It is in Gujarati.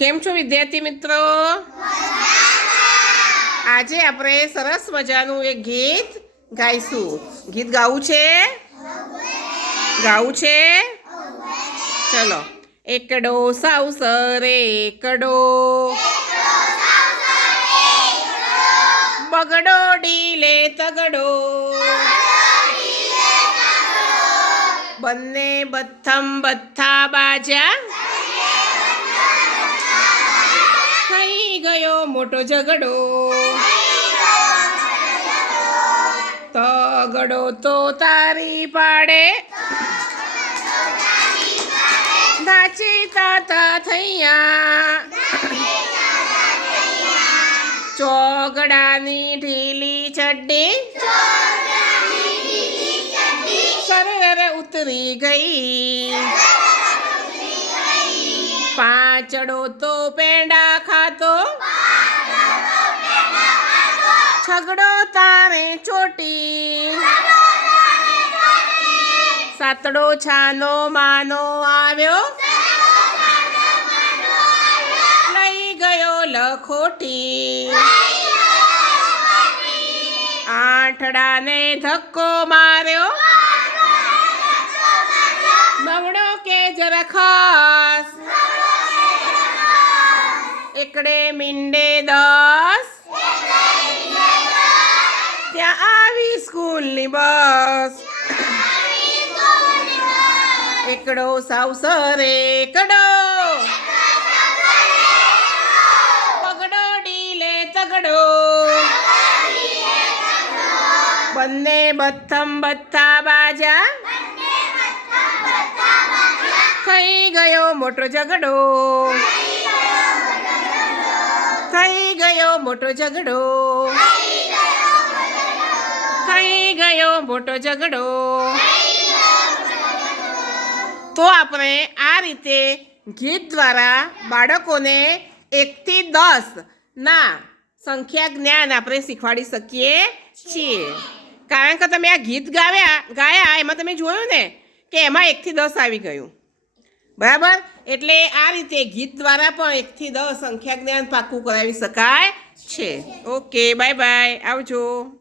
કેમ છો વિદ્યાર્થી મિત્રો? આજે આપણે સરસ મજાનું એક ગીત ગાઈશું. ગીત ગાવું છે? ગાવું છે? ચલો. એકડો સાવસરે એકડો. બગડો ડીલે તગડો. બંને બથમ બથા બાજા થઈ ગયો મોટો ઝઘડો. તગડો તો તારી પાડે. તાતા થૈયા. ચોગડાની ઢીલી ચડ્ડી. સરર ઉતરી ગઈ. પાંચડો તો પેંડા છગડો તારે ચોટી. સાતડો છાનો માનો આવ્યો. લઈ ગયો લખોટી. આઠડાને ધક્કો માર્યો. બગડો કે જરા ખાસ. એકડે મીંડે દસ ત્યાં આવી સ્કૂલની બસ એકડો સાવસરે એકડો પગડો ડીલે તગડો બંને બથમ બથા બાજા થઈ ગયો મોટો ઝઘડો થઈ ગયો મોટો ઝઘડો થઈ ગયો મોટો ઝઘડો. તો આપણે આ રીતે ગીત દ્વારા બાળકોને એકથી દસ ના સંખ્યા જ્ઞાન આપણે શીખવાડી શકીએ છીએ. કારણ કે તમે આ ગીત ગાવ્યા, ગાયા, એમાં તમે જોયું ને કે એમાં એકથી દસ આવી ગયું. બરાબર? એટલે આ રીતે ગીત દ્વારા પણ એકથી દસ સંખ્યા જ્ઞાન પાક્કું કરાવી શકાય છે. Okay, bye bye. આવજો.